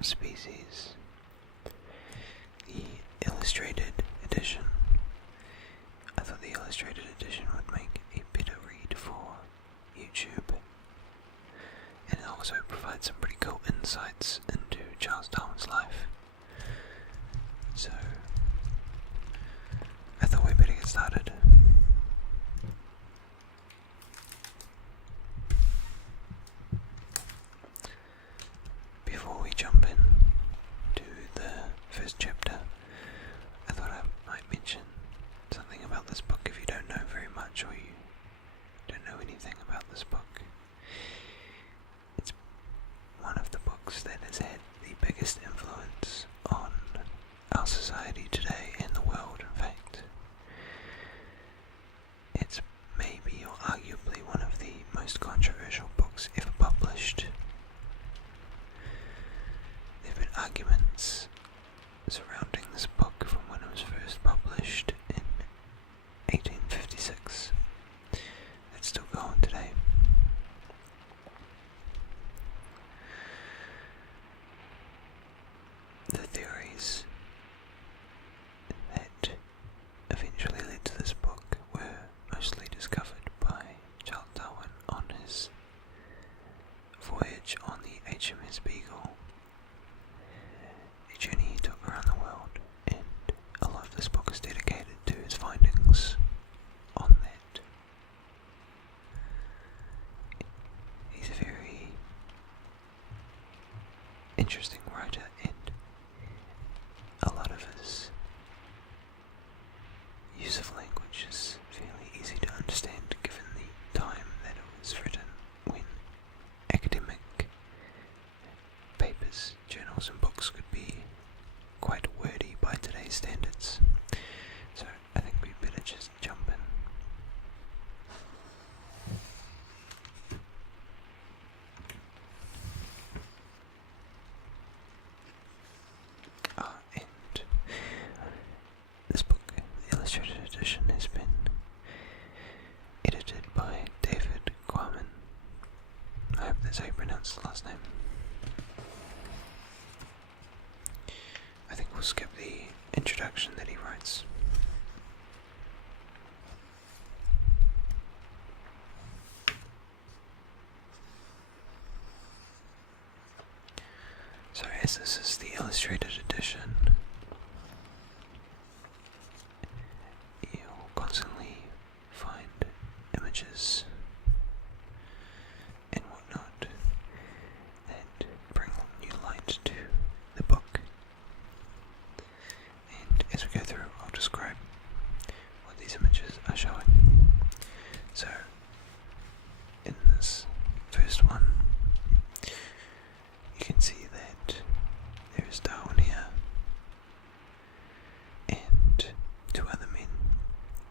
some species. The illustrated edition. I thought the illustrated edition would make a better read for YouTube, and it also provides some pretty cool insights into Charles Darwin's life. So, I thought we better get started. Before we jump in to the first chapter, I thought I might mention something about this book if you don't know very much or you don't know anything about this book. It's one of the books that has had the biggest influence on our society today and the world, in fact. It's maybe or arguably one of the most controversial books ever published. There have been arguments surrounding this book from when it was first published in 1856 that still go on today. The theories that eventually led to this book were mostly discovered by Charles Darwin on his voyage on the HMS Beagle, a journey he took around the world, and a lot of this book is dedicated to his findings on that. He's a very interesting writer, and a lot of his use of language is fairly easy to understand given the time that it was written, when academic papers, journals and books could be quite wordy by today's standards. So I think we'd better just jump in. And this book, the illustrated edition, has been edited by David Quammen. I hope that's how you pronounce the last name. I think we'll skip the introduction that he writes. So as this is the illustrated edition, you'll constantly find images and whatnot that bring new light to the book. And as we go through, I'll describe what these images are showing. So, in this first one, you can see that there is Darwin here and two other men.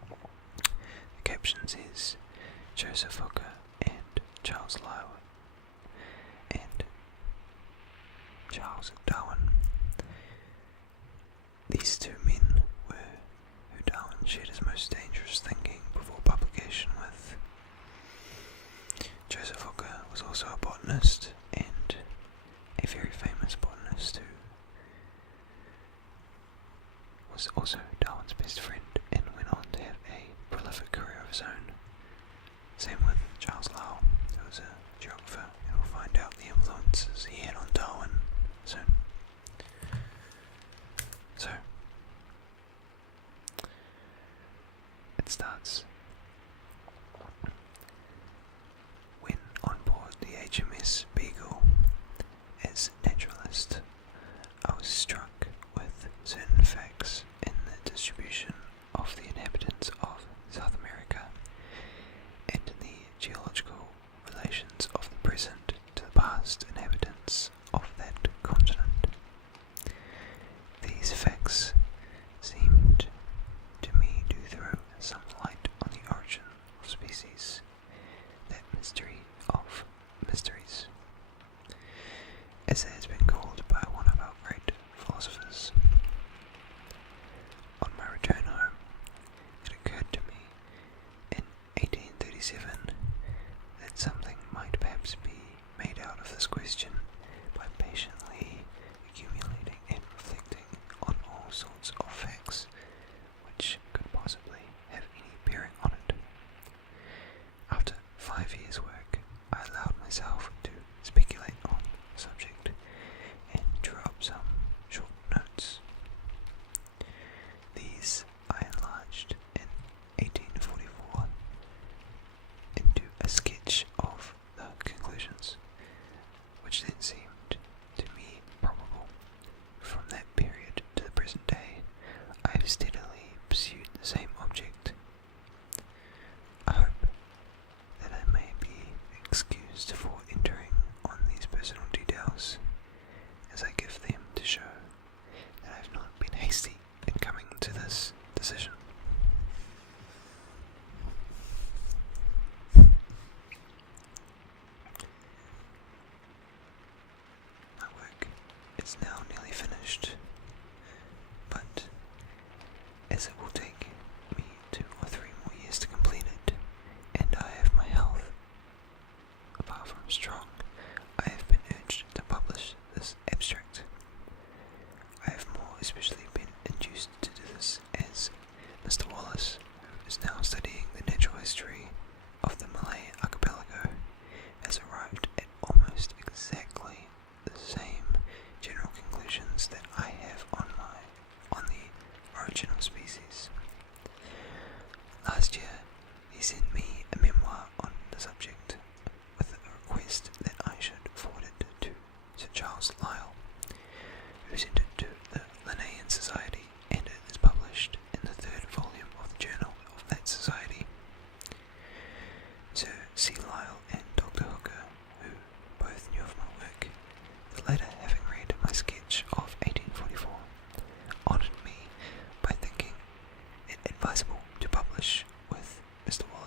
The caption says Joseph Hooker and Charles Lyell and Charles Darwin. These two men were who Darwin shared his most dangerous thinking before publication with. Joseph Hooker was also a botanist and a very famous botanist who was also Darwin's best friend and went on to have a prolific career of his own. Same with Charles Lyell, who was a geographer, and we'll find out the influences he had on Darwin soon. So, it starts. When on board the HMS Beagle, as naturalist, I was struck with certain facts in the distribution of the inhabitants of South America and in the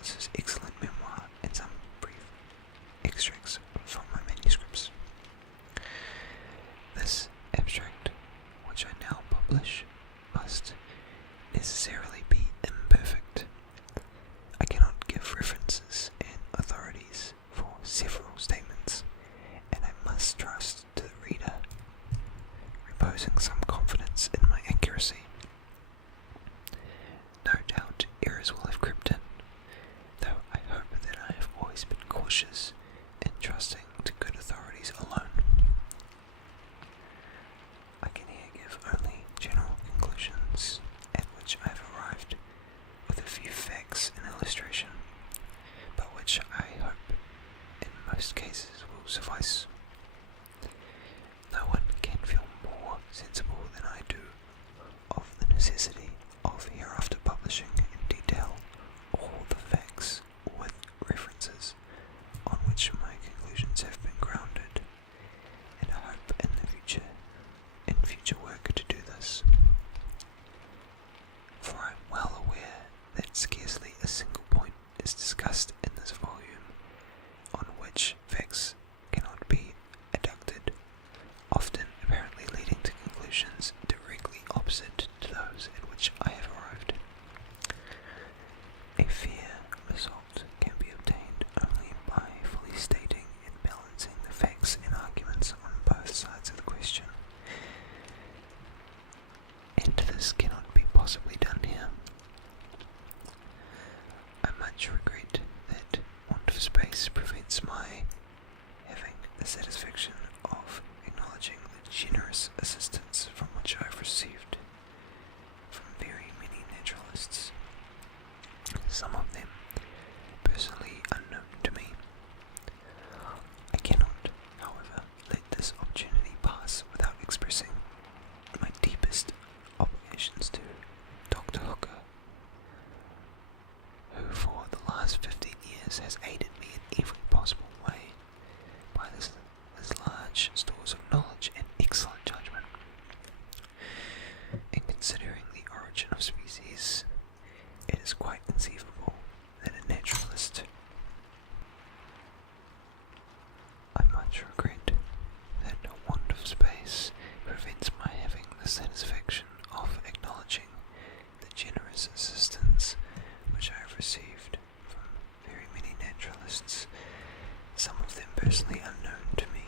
Charles's excellent memoir and some brief extracts from my manuscripts. This abstract, which I now publish, must necessarily be imperfect. I cannot give references and authorities for several statements, and I must trust to the reader, reposing some confidence in my accuracy. No doubt errors will have crept in, though I hope that I have always been cautious in trusting to good authorities alone. I can here give only general conclusions at which I have arrived, with a few facts and illustration, but which I hope in most cases will suffice. No one can feel more sensible than I do of the necessity of hereafter publishing in detail all the facts with references on which my conclusions have been grounded, and I hope in future work to do this. For I am well aware that scarcely a single point is discussed in this volume on which facts cannot be adduced, often apparently leading to conclusions directly opposite to those at which I have arrived. A fair result can be obtained only by fully stating and balancing the facts and arguments on both sides of the question, and this cannot be possibly done here. I much regret that want of space prevents my having the satisfaction of acknowledging the generous assistance from which I have received from very many naturalists, some of them personally unknown to me. I cannot, however, let this opportunity pass without expressing my deepest obligations to Dr. Hooker, who for the last 15 years has aided me in every possible way by his large stores of knowledge and excellent judgment. In considering the origin of species, it is quite conceivable that a naturalist. I much regret that a want of space prevents my having the satisfaction of acknowledging the generous assistance which I have received from very many naturalists, some of them personally unknown to me.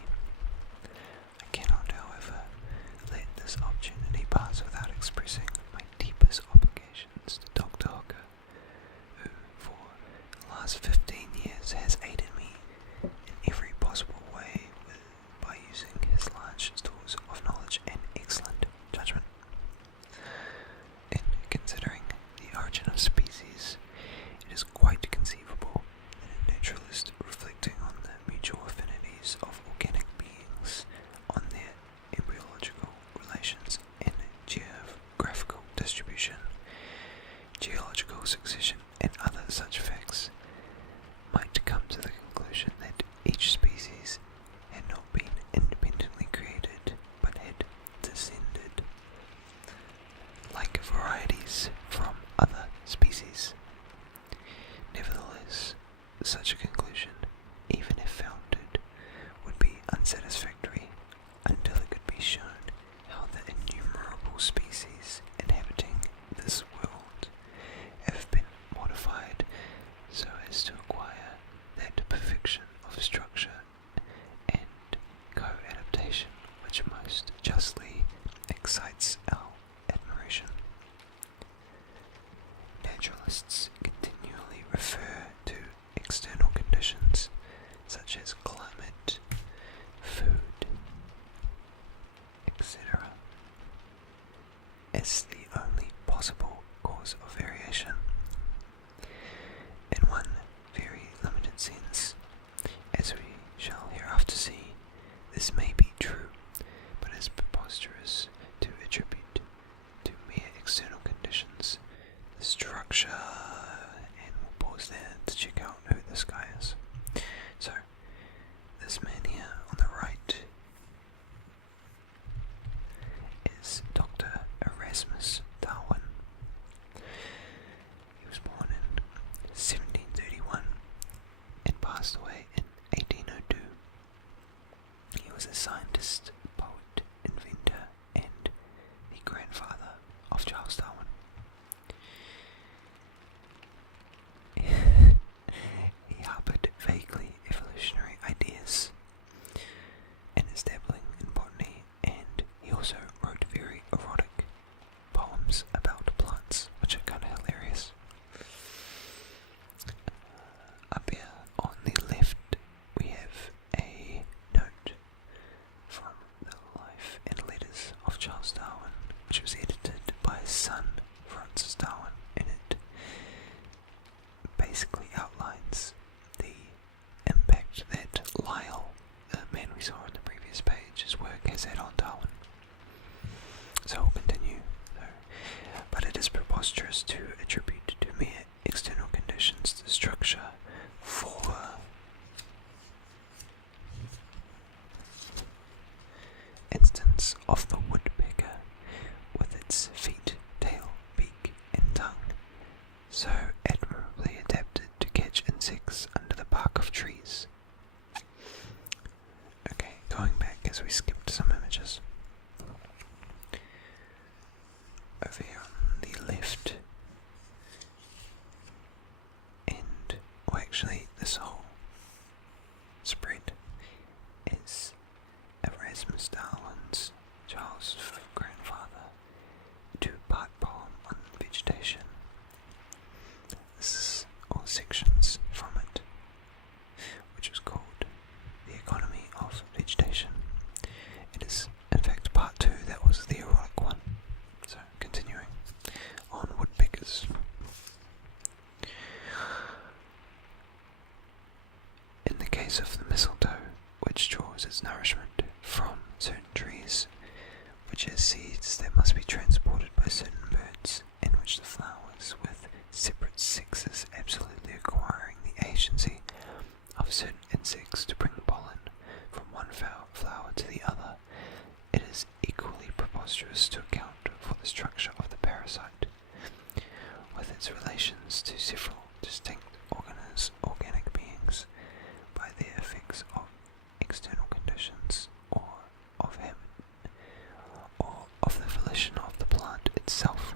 I cannot, however, let this opportunity pass without expressing my deepest obligations to Dr. Hooker, who for the last 15 years has aided me in every possible way by using his large stores of knowledge and excellent judgment. In considering the origin of species, it is quite conceivable that a naturalist reflecting on the mutual affinities of organic beings, on their embryological relations and geographical distribution, geological succession, and other such facts, might come to the conclusion that each species had not been independently created, but had descended, like varieties, from other species. Nevertheless, such a conclusion, even if founded, would be unsatisfactory until it could be shown how the innumerable species inhabiting this world have been modified so as to acquire that perfection of structure and co-adaptation which most justly excites our admiration. Naturalists continually refer to external conditions was a scientist, poet, inventor, and the grandfather of Charles Darwin. He harbored vaguely evolutionary ideas and is dabbling in botany, and he also wrote very erotic poems about plants, which are kind of hilarious. Up here on the left we have a note from the life and letters of Charles Darwin, which was edited by his son, Francis Darwin, and it basically outlines the impact that Lyell, the man we saw on the previous page, his work has had on Darwin. So we'll continue, but it is preposterous to attribute to mere external conditions the structure for instance of the woodpecker with its feet, tail, beak, and tongue, so admirably adapted to catch insects under the bark of trees. Okay, going back as we skipped some images. Over here on the left, and well, actually this whole spread is Erasmus Darwin's, Charles' grandfather, two-part poem on vegetation. This is all sections from it, which was called The Economy of Vegetation. It is, in fact, part 2, that was the erotic one. So, continuing on woodpeckers. In the case of the mistletoe, which draws its nourishment from certain trees, which has seeds that must be transported by certain birds, in which the flowers with separate sexes absolutely acquiring the agency of certain insects to bring pollen from one flower to the other, it is equally preposterous to account for the structure of the parasite, with its relations to several distinct organic beings, by their effects of external conditions, or of habit, or of the volition of the plant itself.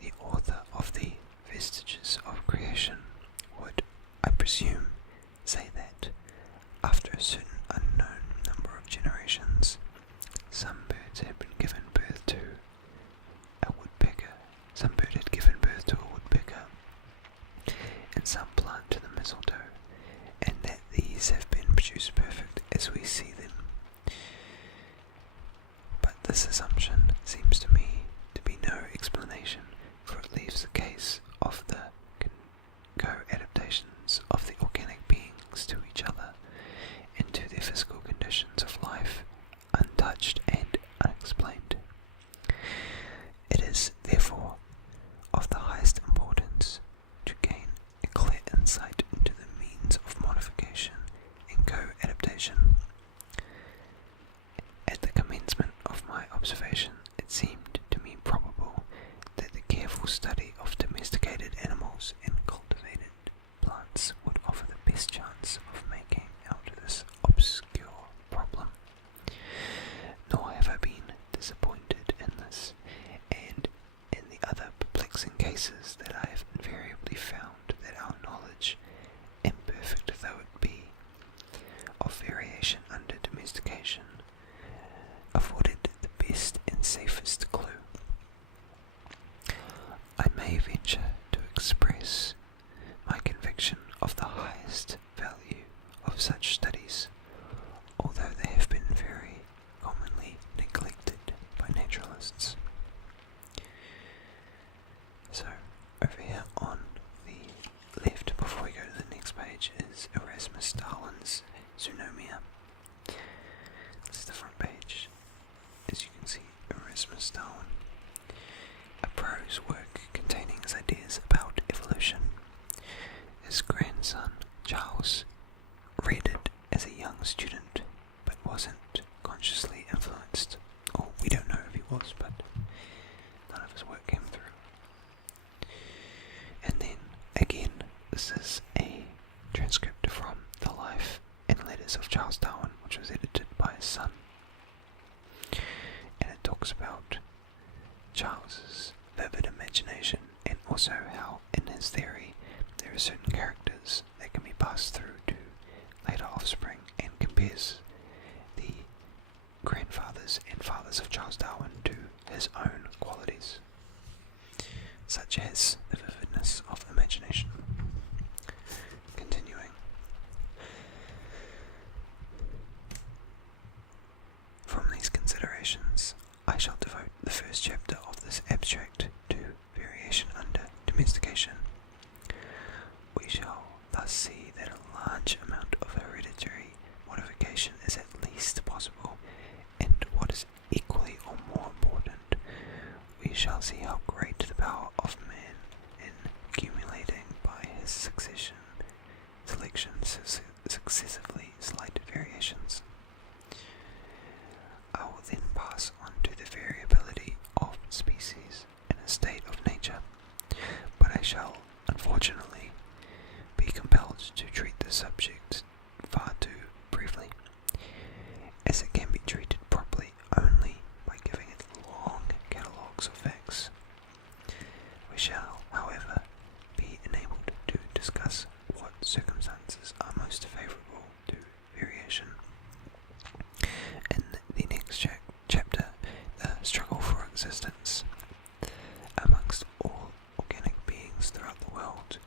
The author of the Vestiges of Creation would, I presume, say that, after a certain unknown number of generations, some birds had been given birth to a woodpecker, some bird had given birth to a woodpecker, and some plant to the mistletoe, and that these have been produced perfect as we see them. But this assumption seems to me to be no explanation, for it leaves the case of the co-adaptations of the organic beings to each other and to their physical conditions of life untouched and unexplained. It is, therefore, of the highest importance to gain a clear insight into the means of modification and co-adaptation. At the commencement of my observation, it seemed to me probable that the careful study of domesticated animals and cultivated plants would offer the best chance of making out this obscure problem. Nor have I been disappointed in this, and in the other perplexing cases that I have invariably found that our knowledge, imperfect though it be, of variation under domestication, afforded the best and safest clue. I may venture to express my conviction of the highest value of such studies, although they have been very commonly neglected by naturalists. So, over here on the left, before we go to the next page, is Erasmus Darwin's Zoonomia. This is the front page. As you can see, Erasmus Darwin, a prose work containing his ideas about evolution. His grandson, Charles, read it as a young student, but wasn't consciously influenced. Or we don't know if he was, but none of his work came through. And then, again, this is a transcript from the life and letters Letters of Charles Darwin, which was edited by his son. And it talks about Charles's vivid imagination, and also how in his theory there are certain characters that can be passed through to later offspring, and compares the grandfathers and fathers of Charles Darwin to his own qualities, such as the vividness of imagination. Continuing. From these considerations, I shall devote the first chapter of this abstract to variation under domestication. We shall thus see that a large amount of hereditary modification is at least possible, and what is equally or more important, we shall see how great the power of man in accumulating by his selection successively slight variations. I will then pass on to the variability of species in a state of nature, but I shall unfortunately be compelled to treat the subject far too briefly, as it can be treated properly only by giving it long catalogues of facts. We shall, however, be enabled to discuss what circumstances are most favourable to variation. In the next chapter, the struggle for existence amongst all organic beings throughout the world,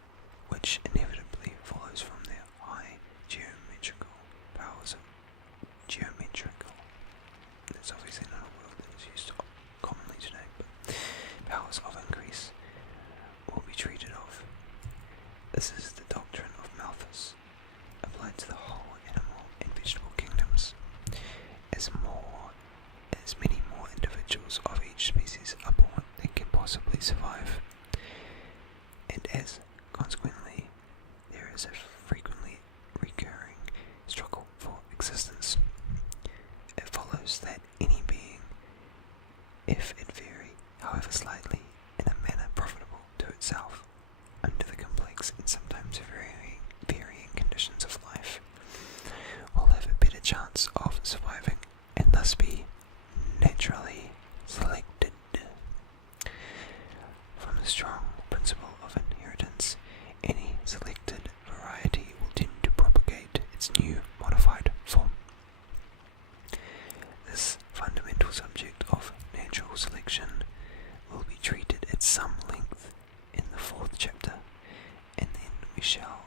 which inevitably follows from their high geometrical powers. That's obviously not a word that is used commonly today, but powers of increase will be treated of. This is the doctrine of Malthus, applied to the whole animal and vegetable kingdoms. As many more individuals of each species are born than can possibly survive, and as consequently there is a frequently recurring struggle for existence, it follows that any being, if it vary, however slightly, in a manner profitable to itself, under the complex and sometimes varying conditions of life, will have a better chance of surviving, and thus be naturally selected. From the strong principle of inheritance, any selected variety will tend to propagate its new modified form. This fundamental subject of natural selection will be treated at some length in the fourth chapter, and then we shall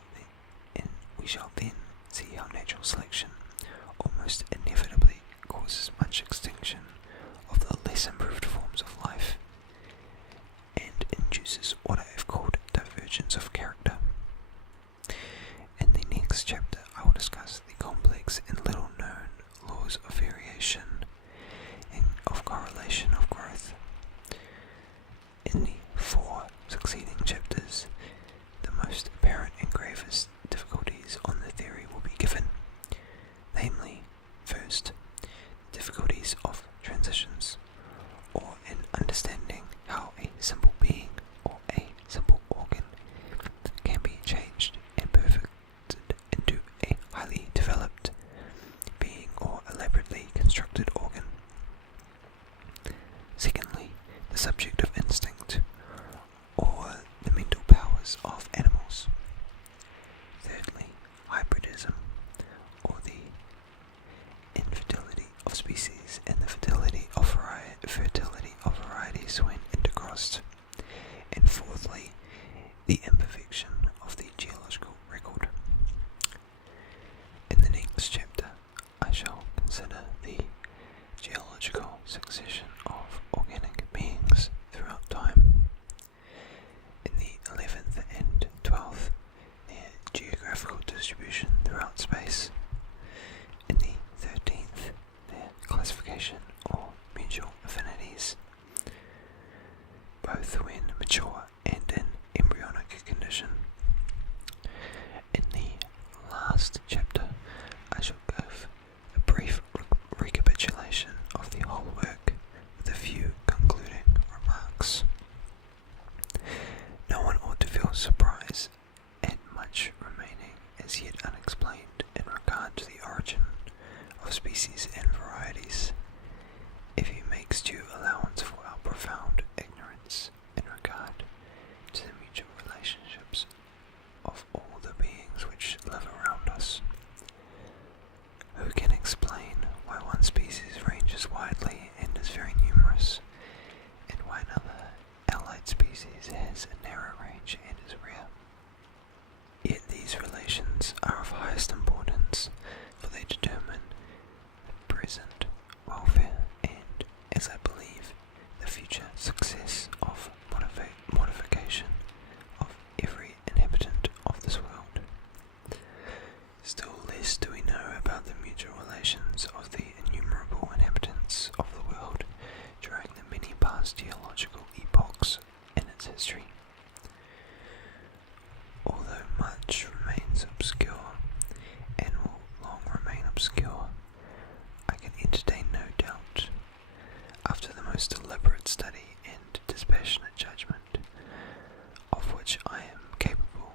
then see how natural selection almost inevitably causes much extinction of the less improved forms of life, and induces what I have called divergence of character. In the next chapter I will discuss the complex and little known laws of variation and of correlation of growth. In the 4 succeeding chapters, the most apparent and gravest difficulties on the theory will be given, namely, first, difficulties of transitions, or in understanding how a simple being or a simple organ can be changed and perfected into a highly developed being or elaborately constructed organ. Secondly, the subject of instinct, or the mental powers of animals. Thirdly, hybridism, or the infertility of species and the fertility of varieties when intercrossed. And fourthly, the imperfection of the geological record. In the next chapter, I shall consider the geological succession of organic beings throughout time. In the 11th and 12th, their geographical distribution throughout space. In the 13th, their classification or mutual affinities, both when mature and in embryonic condition. In the last chapter, I shall give a brief recapitulation of the whole work with a few concluding remarks. No one ought to feel surprise at much remaining as yet unexplained in regard of species and varieties, if he makes due allowance for our profound ignorance in regard to the mutual relationships of all the beings which live around us. Who can explain why one species ranges widely and is very numerous, and why another allied species has a narrow range and is rare? Yet these relations are of highest importance, for they determine the present welfare and, as I believe, the future success of modification of every inhabitant of this world. Still less do we know about the mutual relations of the innumerable inhabitants of the world during the many past geological epochs in its history. Although much remains obscure, and will long remain obscure, I can entertain no doubt, after the most deliberate study and dispassionate judgment, of which I am capable,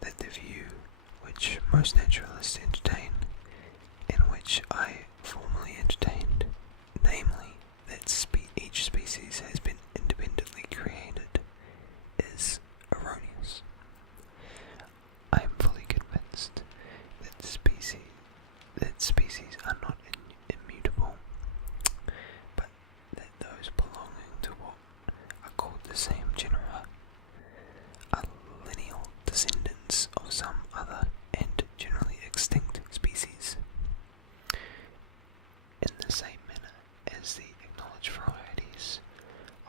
that the view which most naturalists entertain, and which I formerly entertained, namely, that each species has been independently created, is erroneous. I am fully convinced that species are not immutable, but that those belonging to what are called the same genera are lineal descendants of some other and generally extinct species. In the same manner as the acknowledged varieties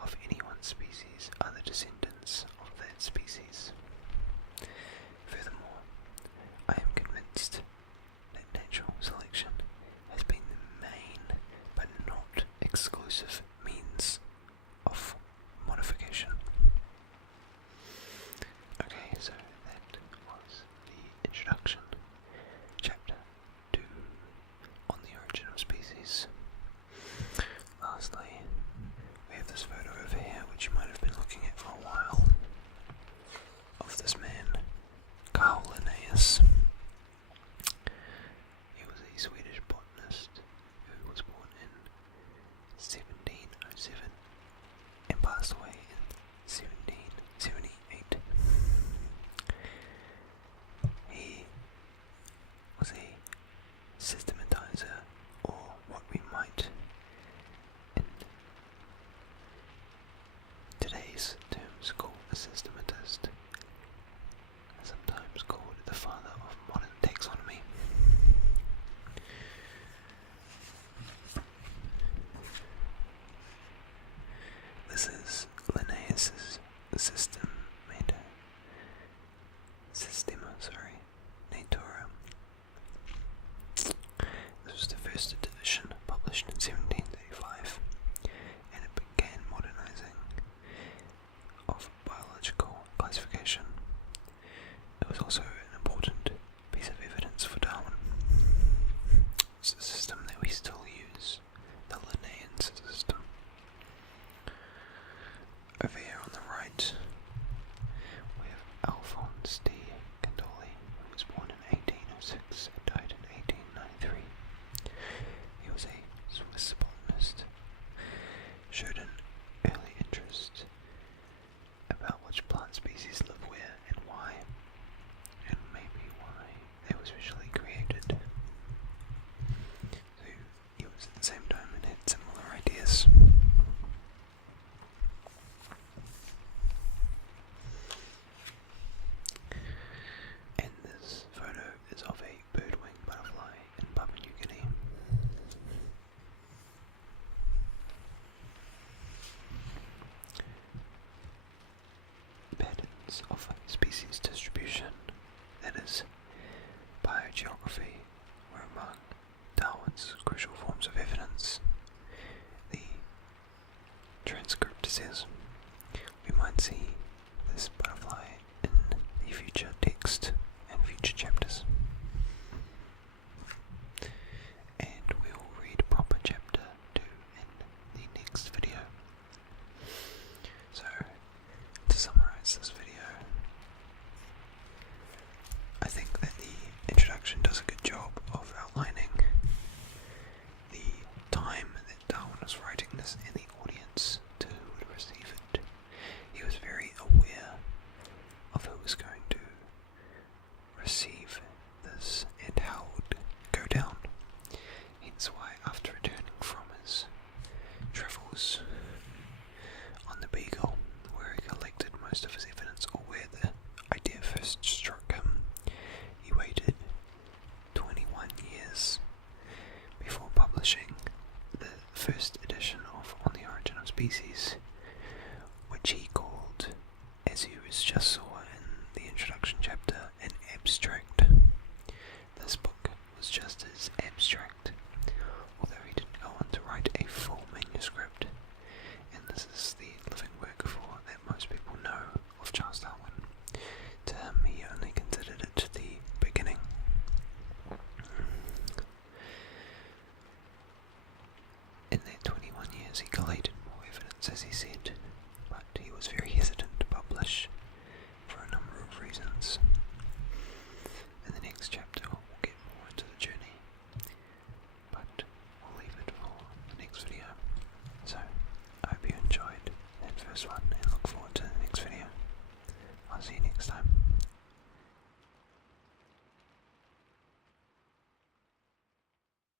of any one species are the descendants of that species. Furthermore, I am convinced that natural selection has been the main but not exclusive means of modification. Okay, so that was the introduction, chapter 2, on the origin of species. Lastly, we have this photo over here, which you might have been looking at for a while, of this man, Carl Linnaeus. He was a Swedish botanist who was born in 1707 and passed away in 1778. He was a systematizer, or what we might, in today's terms, call a systematist, sometimes called the father of modern taxonomy. This is Linnaeus's Systema Naturae. This was the first edition, published in 1735, and it began modernizing of biological classification. It was also an important piece of evidence for Darwin. It's a system that we still use, the Linnaean system. Over here on the right, we have Alphonse de Candolle, who was born in 1806 and died in 1893. He was a Swiss botanist, showed an early interest about which plant species live where and why, and maybe why they were specially created. So he was at the same time and had similar ideas. And this photo is of a birdwing butterfly in Papua New Guinea. Patterns of species distribution, that is, biogeography, were among Darwin's crucial forms of evidence. The transcript says we might see this butterfly in the future text and future chapters. And we will read proper chapter 2 in the next video. So, to summarize this video, I think